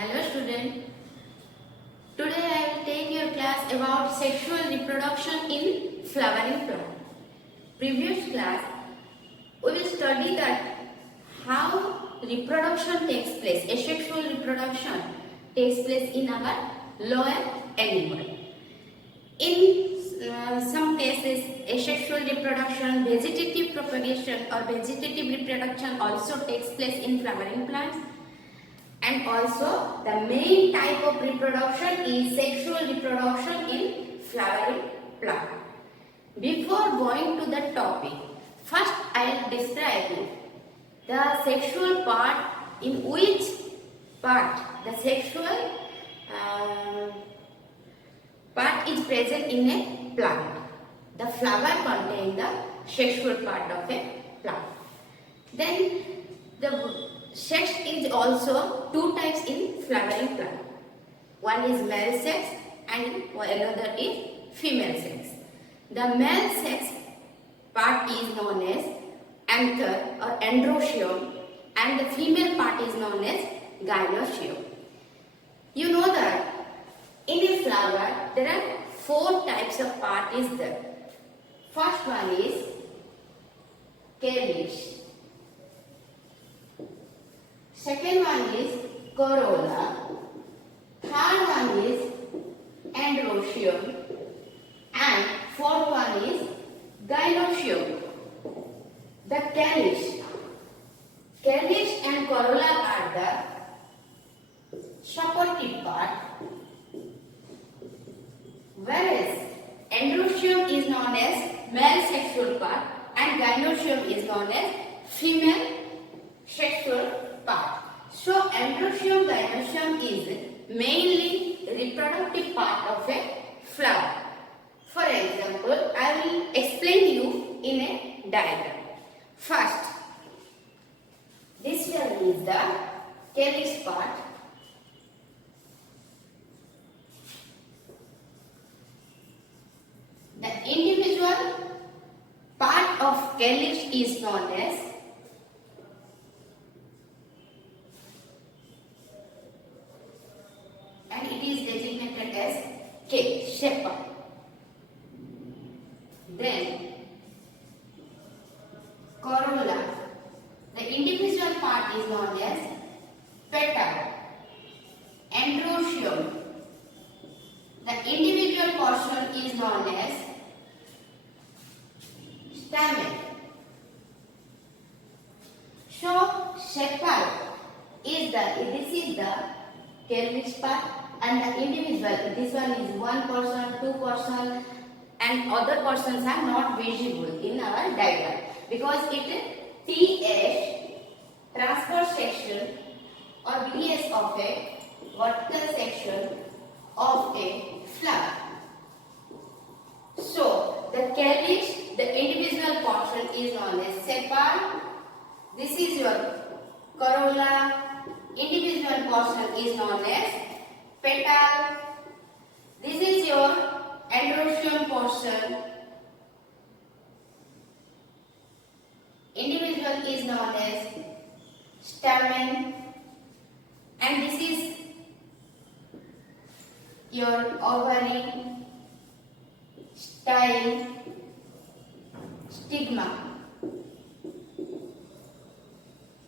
Hello student. Today I will take your class about sexual reproduction in flowering plant. Previous class we will study that how reproduction takes place, asexual reproduction takes place in our lower animal. In some cases asexual reproduction, vegetative propagation or vegetative reproduction also takes place in flowering plants. And also the main type of reproduction is sexual reproduction in flowering plant. Before going to the topic, first I will describe you the sexual part, in which part the sexual part is present in a plant. The flower contains the sexual part of a plant. Then the sex is also two types in flowering plant. One is male sex and another is female sex. The male sex part is known as anther or androecium, and the female part is known as gynoecium. You know that in a flower there are four types of part is there. First one is calyx. Second one is corolla. Third one is androecium. And fourth one is gynoecium. The calyx and corolla are the supportive part, whereas androecium is known as male sexual part and gynoecium is known as female sexual part. So androecium gynoecium is mainly reproductive part of a flower. For example, I will explain you in a diagram. First, this here is the calyx part. The individual part of calyx is known as shepherd. Then corolla. The individual part is known as petal. Androecium. The individual portion is known as stamen. So sepal is this is the calyx part. And the individual, this one is 1%, 2%, and other portions are not visible in our diagram because it is TS, transverse section, or BS of a vertical section of a flower. So the calyx, the individual portion is known as sepal. This is your corolla. Individual portion is known as petal. This is your androecium portion. Individual is known as stamen, and this is your ovary, style, stigma.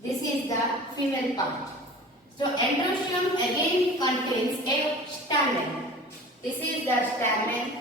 This is the female part. So androecium again contains a stamen. This is the stamen.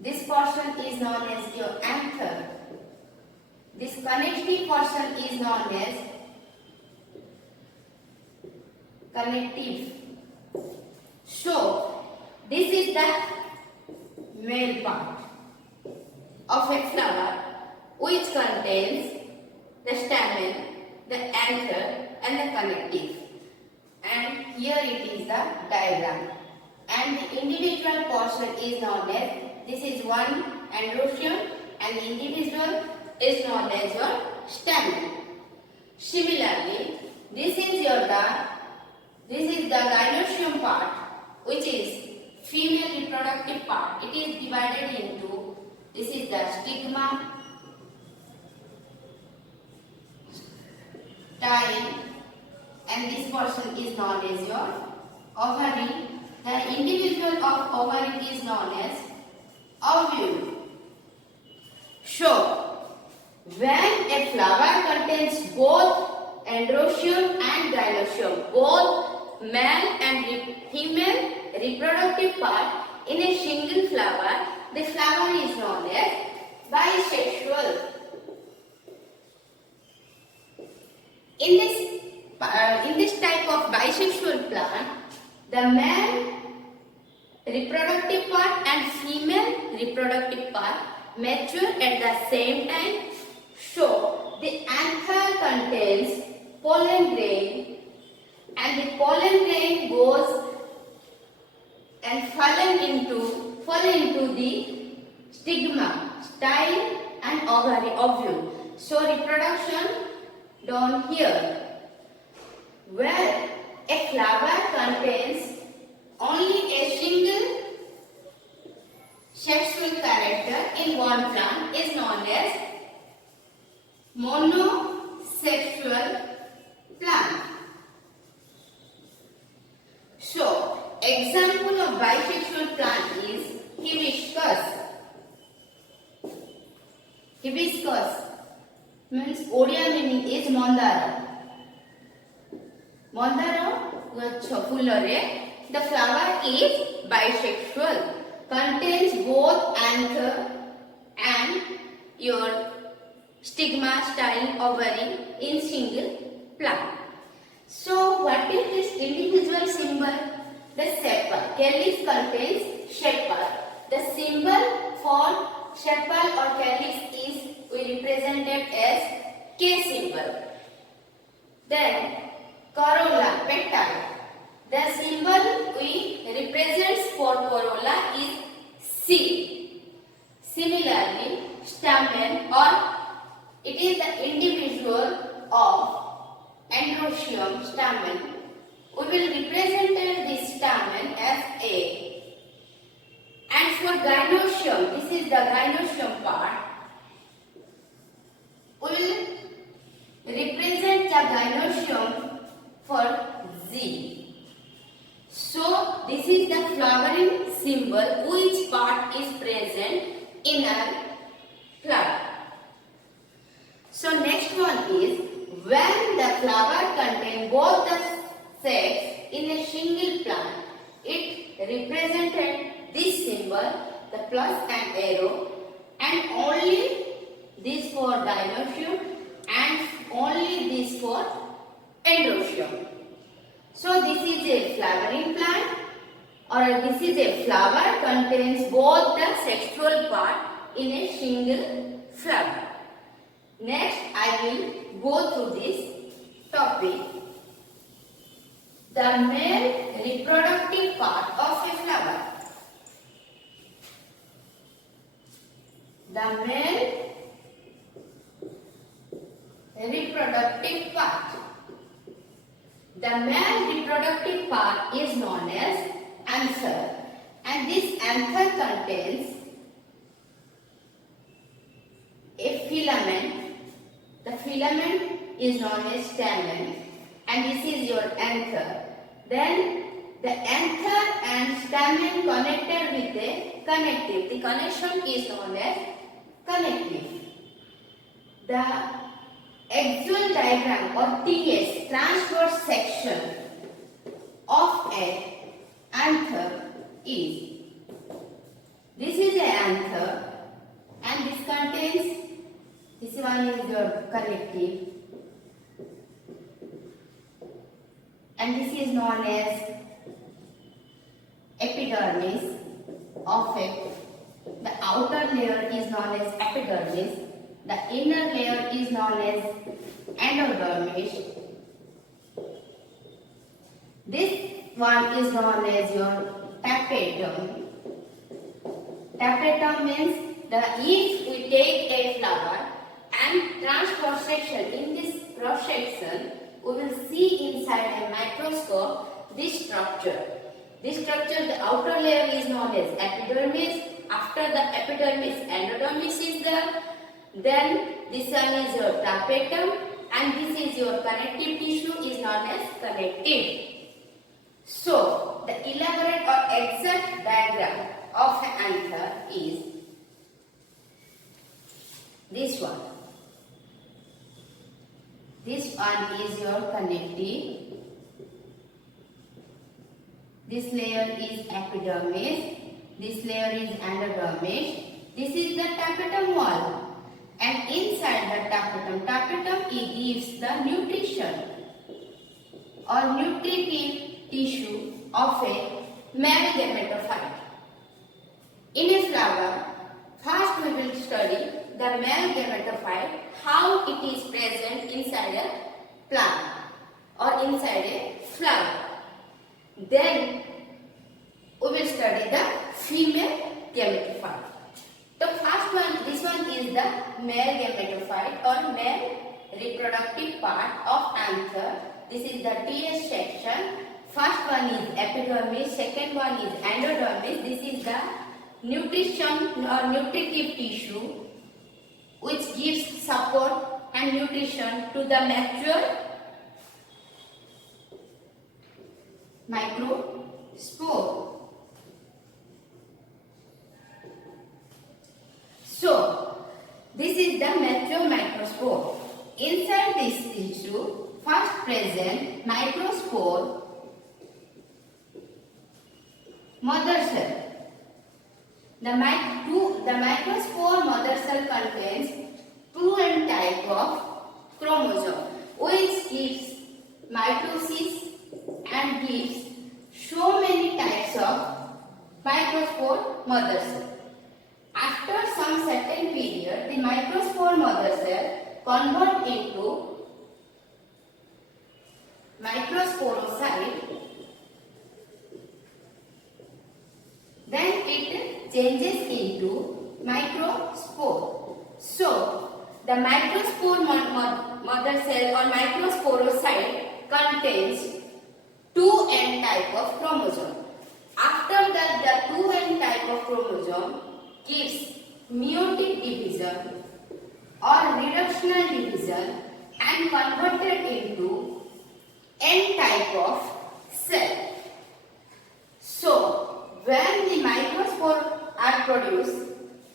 This portion is known as your anther. This connective portion is known as connective. So this is the male part of a flower which contains the stamen, the anther, and the connective. And here it is the diagram. And the individual portion is known as, this is one androecium, and the individual is known as your stamen. Similarly, this is the gynoecium part, which is female reproductive part. It is divided into, this is the stigma, style, and this portion is known as your ovary. The individual of ovary is known as ovule. So, when a flower contains both androecium and gynoecium, both male and female reproductive part in a single flower, the flower is known as bisexual. In this type of bisexual plant, the male reproductive part and female reproductive part mature at the same time. So, the anther contains pollen grain, and the pollen grain goes and fall into the stigma, style and ovule. So, reproduction down here, where a flower contains only a single sexual character in one plant is known as monosexual plant. So, example of bisexual plant is hibiscus. Hibiscus means Odia meaning is mandara. Mandara fullare, the flower is bisexual, contains both anther and your stigma, style, ovary in single plant. So, what is this individual symbol? The sepal. Calyx contains sepal. The symbol for sepal or calyx is represented as K symbol. Then corolla, petal. The symbol we represents for corolla is C. Similarly, stamen, or it is the individual of androecium stamen. We will represent this stamen as A. And for gynoecium, this is the gynoecium part. We will represent the gynoecium for Z. So, this is the flowering symbol which part is present in a flower. So, next one is when the flower contains both the sex in a single plant, it represented this symbol, the plus and arrow, and only this for gynoecium and only this for androecium. So this is a flowering plant, or this is a flower contains both the sexual part in a single flower. Next, I will go through this topic. The male reproductive part of a flower. The male reproductive part. The male reproductive part is known as anther, and this anther contains a filament. The filament is known as stamen, and this is your anther. Then the anther and stamen connected with a connective. The connection is known as connective. The axial diagram or TS, transverse section of a anther is, this is a anther, and this contains, this one is your connective, and this is known as epidermis of it. The outer layer is known as epidermis. The inner layer is known as endodermis. This one is known as your tapetum. Tapetum means if we take a flower and transverse section, in this cross section we will see inside a microscope this structure. This structure, the outer layer is known as epidermis. After the epidermis, endodermis is there. Then this one is your tapetum, and this is your connective tissue is known as connective. So, the elaborate or exact diagram of an anther is this one. This one is your connective. This layer is epidermis. This layer is endodermis. This is the tapetum wall. And inside the tapetum it gives the nutrition or nutritive tissue of a male gametophyte. In a flower, first we will study the male gametophyte, how it is present inside a plant or inside a flower. Then we will study the female gametophyte. The first one, this one is the male gametophyte or male reproductive part of anther. This is the TS section. First one is epidermis, second one is endodermis. This is the nutrition or nutritive tissue which gives support and nutrition to the mature microspore. So, this is the mature microspore. Inside this tissue, first present microspore mother cell. The microspore mother cell contains 2 N type of chromosome, which gives mitosis and gives so many types of microspore mother cell. After some certain period, the microspore mother cell convert into microsporocyte. Then it changes into microspore. So, the microspore mother cell or microsporocyte contains 2 N type of chromosome. After that, the 2 N type of chromosome gives meiotic division or reductional division and converted into N type of cell. So, when the microspore are produced,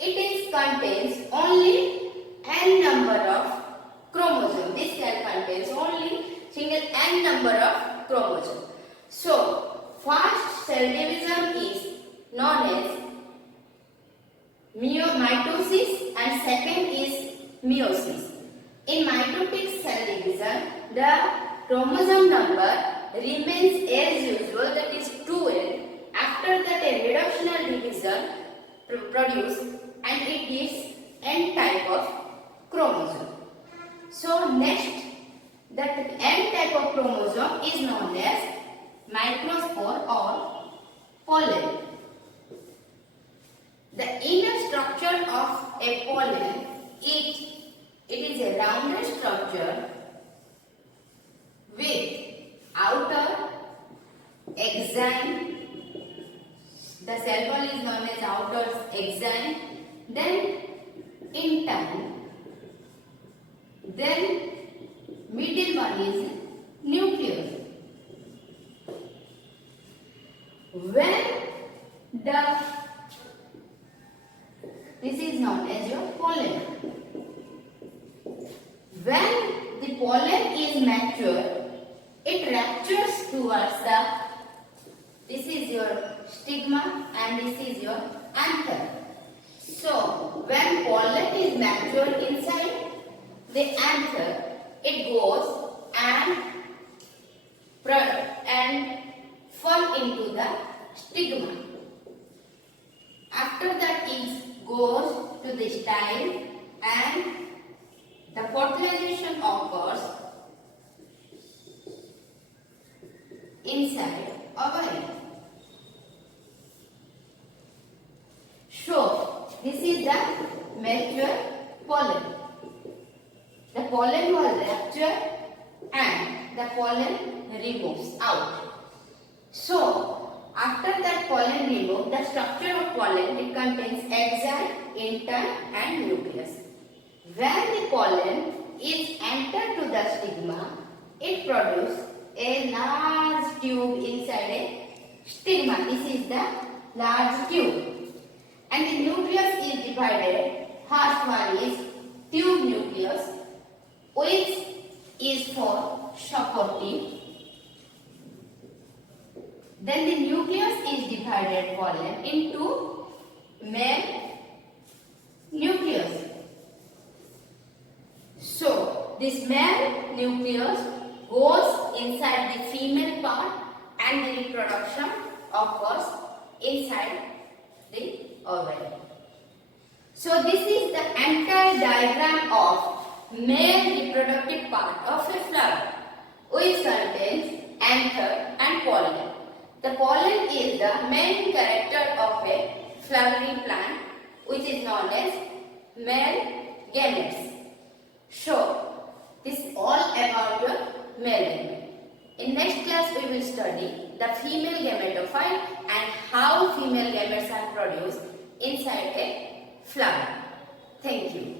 it contains only N number of chromosomes. This cell contains only single N number of chromosomes. So, first cell division is known as mitosis and second is meiosis. In mitotic cell division, the chromosome number remains as usual, that is 2N. After that, a reductional division produced and it gives N type of chromosome. So next, that N type of chromosome is known as microspore or pollen. The inner structure of a pollen, it is a rounded structure with outer exine. The cell wall is known as outer exine, then intine, then middle one is nucleus. This is known as your pollen. When the pollen is mature, it ruptures towards this is your stigma and this is your anther. So, when pollen is mature inside the anther, it goes and fall into the stigma. After that, it goes to the style and the fertilization occurs inside ovary. So, this is the mature pollen. The pollen was ruptured and the pollen removes out. So, after that pollen removed, the structure of pollen, it contains exine, intine and nucleus. When the pollen is entered to the stigma, it produces a large tube inside a stigma. This is the large tube. And the nucleus is divided. First one is tube nucleus, which is for supportive. Then the nucleus is divided pollen into male nucleus. So this male nucleus goes inside the female part and the reproduction occurs inside the ovary. So this is the entire diagram of male reproductive part of a flower, which contains anther and pollen. The pollen is the main character of a flowering plant, which is known as male gametes. So this is all about your male gamete. In next class we will study the female gametophyte and how female gametes are produced inside a flower. Thank you.